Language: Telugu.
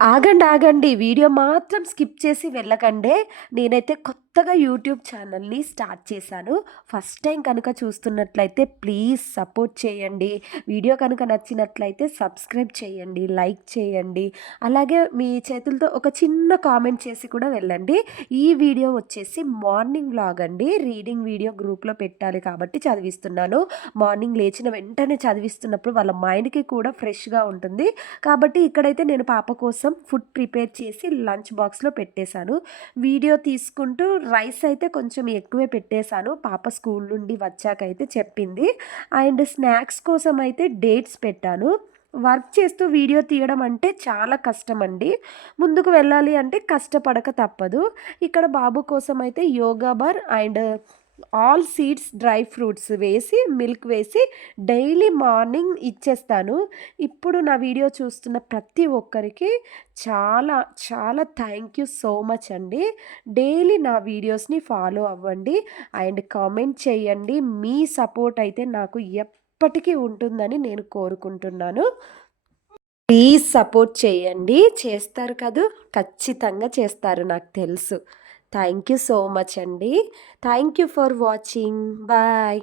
ఆగండి ఆగండి. వీడియో మాత్రం స్కిప్ చేసి వెళ్ళకండే. నేనైతే కొత్త కొత్తగా యూట్యూబ్ ఛానల్ని స్టార్ట్ చేశాను. ఫస్ట్ టైం కనుక చూస్తున్నట్లయితే ప్లీజ్ సపోర్ట్ చేయండి. వీడియో కనుక నచ్చినట్లయితే సబ్స్క్రైబ్ చేయండి లైక్ చేయండి. అలాగే మీ చేతులతో ఒక చిన్న కామెంట్ చేసి కూడా వెళ్ళండి. ఈ వీడియో వచ్చేసి మార్నింగ్ వ్లాగ్ అండి. రీడింగ్ వీడియో గ్రూప్లో పెట్టాలి కాబట్టి చదివిస్తున్నాను. మార్నింగ్ లేచిన వెంటనే చదివిస్తున్నప్పుడు వాళ్ళ మైండ్కి కూడా ఫ్రెష్గా ఉంటుంది. కాబట్టి ఇక్కడైతే నేను పాప కోసం ఫుడ్ ప్రిపేర్ చేసి లంచ్ బాక్స్లో పెట్టేశాను. వీడియో తీసుకుంటూ రైస్ అయితే కొంచెం ఎక్కువే పెట్టేశాను. పాప స్కూల్ నుండి వచ్చాకైతే చెప్పింది. అండ్ స్నాక్స్ కోసం అయితే డేట్స్ పెట్టాను. వర్క్ చేస్తూ వీడియో తీయడం అంటే చాలా కష్టం అండి ముందుకు వెళ్ళాలి అంటే కష్టపడక తప్పదు. ఇక్కడ బాబు కోసం అయితే Yoga Bar and all seeds dry fruits వేసి మిల్క్ వేసి డైలీ మార్నింగ్ ఇచ్చేస్తాను. ఇప్పుడు నా వీడియో చూస్తున్న ప్రతి ఒక్కరికి చాలా చాలా థ్యాంక్ యూ సో మచ్ అండి. డైలీ నా వీడియోస్ని ఫాలో అవ్వండి. అండ్ కామెంట్ చేయండి. మీ సపోర్ట్ అయితే నాకు ఎప్పటికీ ఉంటుందని నేను కోరుకుంటున్నాను. ప్లీజ్ సపోర్ట్ చేయండి. చేస్తారు కదూ? ఖచ్చితంగా చేస్తారు నాకు తెలుసు. థ్యాంక్ యూ సో మచ్ అండి. Thank you for watching. Bye.